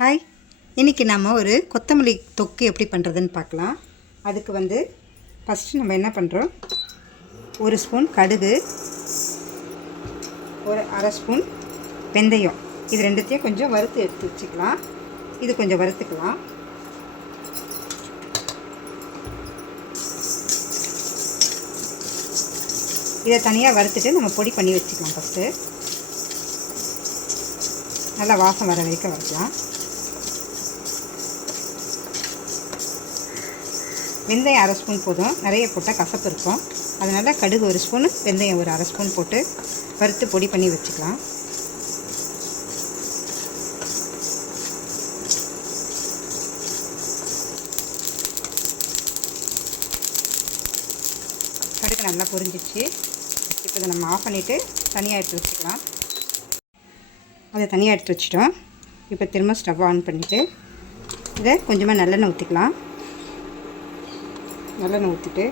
Hi இன்றைக்கி நம்ம ஒரு கொத்தமல்லி தொக்கு எப்படி பண்ணுறதுன்னு பார்க்கலாம். அதுக்கு வந்து ஃபஸ்ட்டு நம்ம என்ன பண்ணுறோம் ஒரு ஸ்பூன் கடுகு ஒரு அரை ஸ்பூன் வெந்தயம். இது ரெண்டுத்தையும் கொஞ்சம் வறுத்து எடுத்து வச்சுக்கலாம். இது கொஞ்சம் வறுத்துக்கலாம். இதை தனியாக வறுத்துட்டு நம்ம பொடி பண்ணி வச்சுக்கலாம் ஃபஸ்ட்டு நல்லா வாசம் வர வரைக்கும் வறுக்கலாம். வெந்தயம் அரை ஸ்பூன் போதும். நிறைய போட்டால் கசப்பு இருக்கும். அதனால் கடுகு ஒரு ஸ்பூன் வெந்தயம் ஒரு அரை ஸ்பூன் போட்டு வறுத்து பொடி பண்ணி வச்சுக்கலாம். கடுகு நல்லா பொரிஞ்சிச்சு. இப்போ இதை நம்ம ஆஃப் பண்ணிவிட்டு தனியாக எடுத்து வச்சுக்கலாம். அதை தனியாக எடுத்து வச்சிட்டோம். இப்போ திரும்ப ஸ்டவ் ஆன் பண்ணிவிட்டு இதை கொஞ்சமாக நல்லெண்ணெய் ஊற்றிக்கலாம் நல்லெண்ணெய் ஊற்றிட்டு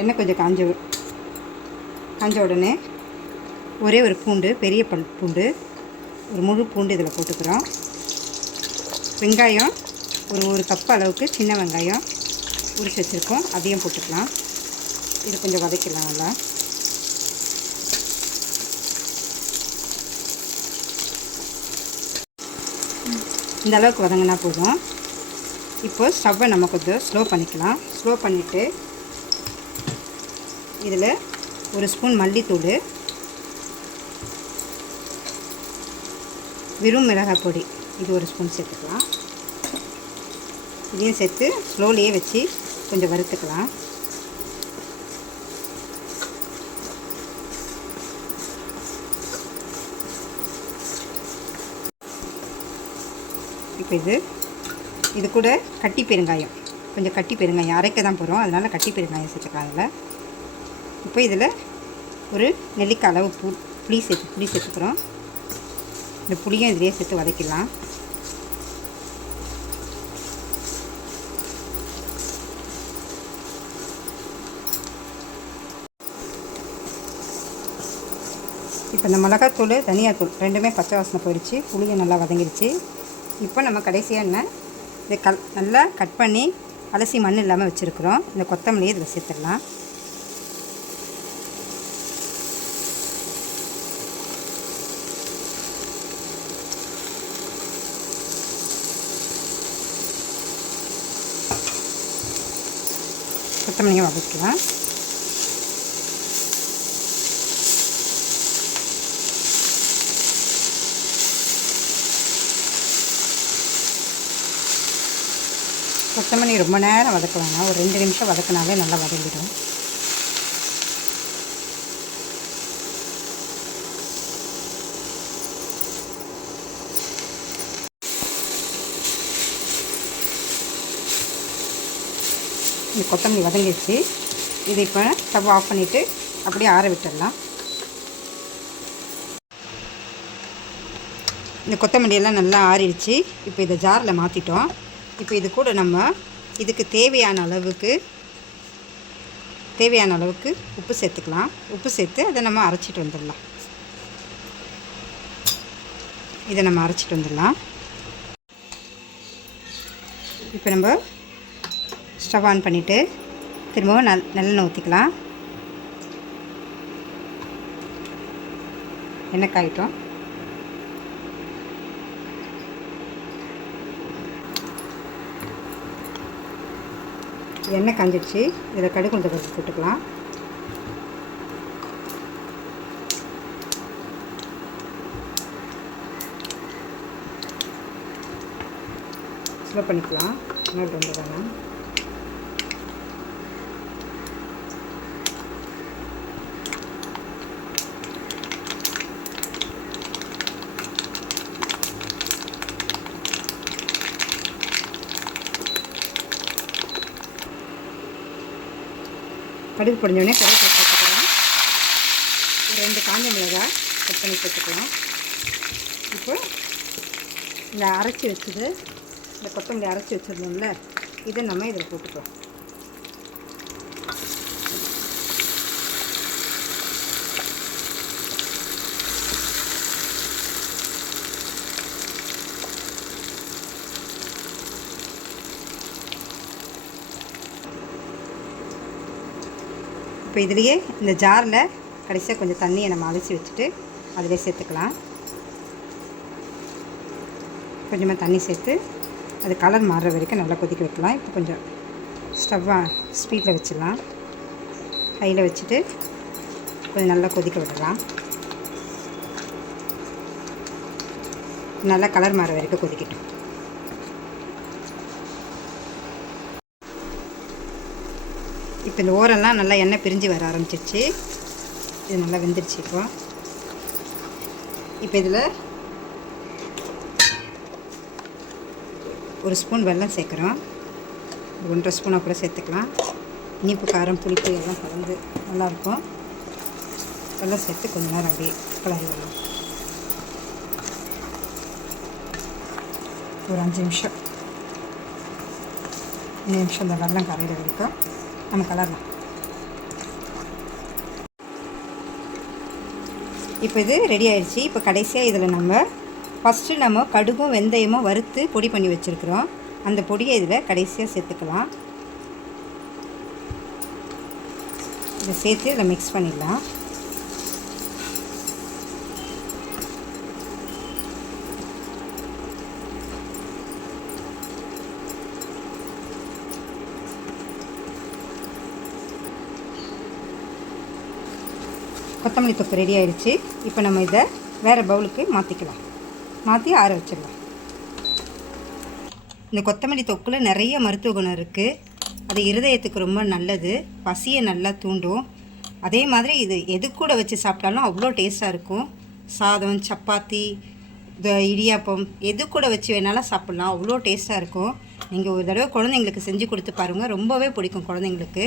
எண்ணெய் கொஞ்சம் காஞ்ச காஞ்ச உடனே ஒரே ஒரு பூண்டு பெரிய பல் பூண்டு ஒரு முழு பூண்டு இதில் போட்டுக்கிறோம். வெங்காயம் ஒரு ஒரு கப் அளவுக்கு சின்ன வெங்காயம் உரிச்சு வச்சுருக்கோம். அதையும் போட்டுக்கலாம். இது கொஞ்சம் வதக்கிடலாம் நல்லா. இந்த அளவுக்கு வதங்கினா போதும். இப்போது ஸ்டவ்வை நம்ம கொஞ்சம் ஸ்லோ பண்ணிக்கலாம். ஸ்லோ பண்ணிவிட்டு இதில் ஒரு ஸ்பூன் மல்லித்தூள் வெறும் மிளகாய் பொடி. இது ஒரு ஸ்பூன் சேர்த்துக்கலாம். இதையும் சேர்த்து ஸ்லோலியே வச்சு கொஞ்சம் வறுத்துக்கலாம். இப்போ இது இது கூட கட்டி பெருங்காயம். கொஞ்சம் கட்டி பெருங்காயம் அரைக்க தான் போகிறோம் அதனால் கட்டி பெருங்காயம் சேர்த்துக்கலாம் அதில் இப்போ இதில் ஒரு நெல்லிக்காய் அளவு பு புளி சேர்த்து புளி சேர்த்துக்கிறோம். இந்த புளியும் இதிலே சேர்த்து வதக்கிடலாம். இப்போ இந்த மிளகாத்தூள் தனியாத்தூள் ரெண்டுமே பச்சை வாசனை போயிடுச்சு. புளியும் நல்லா வதங்கிடுச்சு. இப்போ நம்ம கடைசியாக என்ன? இதை கல் நல்லா கட் பண்ணி அலசி மண் இல்லாமல் வச்சுருக்குறோம். இந்த கொத்தமல்லியை இதில் சேர்த்துடலாம். கொத்தமல்லியை வதக்கலாம். கொத்தமல்லி ரொம்ப நேரம் வதக்க ஒரு ரெண்டு நிமிஷம் வதக்கினாலே நல்லா வதங்கிடும். இந்த கொத்தமல்லி வதங்கிடுச்சு. இதை இப்போ ஸ்டவ் ஆஃப் பண்ணிவிட்டு அப்படியே ஆற விட்டுடலாம். இந்த கொத்தமல்லியெல்லாம் நல்லா ஆறிடுச்சு. இப்போ இதை ஜாரில் மாற்றிட்டோம் இப்போ இது கூட நம்ம இதுக்கு தேவையான அளவுக்கு தேவையான அளவுக்கு உப்பு சேர்த்துக்கலாம். உப்பு சேர்த்து அதை நம்ம அரைச்சிட்டு வந்துடலாம். இதை நம்ம அரைச்சிட்டு வந்துடலாம். இப்போ நம்ம ஸ்டவ் ஆன் பண்ணிவிட்டு திரும்பவும் நல் நல்லெண்ணெய் ஊற்றிக்கலாம் எண்ணெய் காயிட்டோம். எண்ணெய் காஞ்சிடுச்சு. இதில் கடுகு கொஞ்சம் பருப்பு போட்டுக்கலாம். ஸ்லோ பண்ணிக்கலாம். இன்னொரு ரொம்ப வேணாம் கடுகு பொடிஞ்சோடனே கருவேப்பிலை சேர்த்துக்கலாம் ஒரு ரெண்டு காஞ்ச மிளகாய் கட் பண்ணி சேர்த்துக்கலாம் இப்போ இந்த அரைச்சி வச்சது இந்த கொத்தமல்லி அரைச்சி வச்சுருந்தோம்ல இதை நம்ம இதில் போட்டுக்கலாம். இப்போ இதுலேயே இந்த ஜாரில் கடைசியாக கொஞ்சம் தண்ணியை நம்ம அலசி வச்சுட்டு அதிலே சேர்த்துக்கலாம். கொஞ்சமாக தண்ணி சேர்த்து அது கலர் மாறுற வரைக்கும் நல்லா கொதிக்க வைக்கலாம். இப்போ கொஞ்சம் ஸ்டவ்வாக ஸ்பீடில் வச்சிடலாம். கையில் வச்சுட்டு கொஞ்சம் நல்லா கொதிக்க விடலாம். நல்லா கலர் மாற வரைக்கும் கொதிக்கட்டும். இப்போ இந்த ஓரெல்லாம் நல்லா எண்ணெய் பிரிஞ்சு வர ஆரம்பிச்சிருச்சு. இது நல்லா வெந்துருச்சு இப்போ. இப்போ இதில் ஒரு ஸ்பூன் வெல்லம் சேர்க்குறோம். ஒன்றரை ஸ்பூனாக கூட சேர்த்துக்கலாம். இனிப்பு காரம் புளிப்பு எல்லாம் கலந்து நல்லாயிருக்கும். வெல்லம் சேர்த்து கொஞ்ச நேரம் அப்படியே கலரி வரலாம் ஒரு அஞ்சு நிமிஷம். அஞ்சு நிமிஷம் இந்த வெள்ளம் கரையில் வரைக்கும். நம்ம கலரலாம். இப்போ இது ரெடி ஆயிடுச்சு. இப்போ கடைசியாக இதில் நம்ம ஃபஸ்ட்டு நம்ம கடுகும் வெந்தயமும் வறுத்து பொடி பண்ணி வச்சுருக்குறோம். அந்த பொடியை இதில் கடைசியாக சேர்த்துக்கலாம். இதை சேர்த்து இதில் மிக்ஸ் பண்ணிடலாம். கொத்தமல்லி தொக்கு ரெடி ஆயிடுச்சு இப்போ நம்ம இதை வேறு பவுலுக்கு மாற்றிக்கலாம் மாற்றி ஆற வச்சிடலாம். இந்த கொத்தமல்லி தொக்கில் நிறைய மருத்துவ குணம் இருக்குது அது இருதயத்துக்கு ரொம்ப நல்லது. பசியை நல்லா தூண்டும். அதே மாதிரி இது எது கூட வச்சு சாப்பிட்டாலும் அவ்வளோ டேஸ்ட்டாக இருக்கும். சாதம் சப்பாத்தி இந்த இடியாப்பம் எது கூட வச்சு வேணாலும் சாப்பிட்லாம். அவ்வளோ டேஸ்ட்டாக இருக்கும். நீங்கள் ஒரு தடவை குழந்தைங்களுக்கு செஞ்சு கொடுத்து பாருங்கள் ரொம்பவே பிடிக்கும் குழந்தைங்களுக்கு.